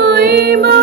my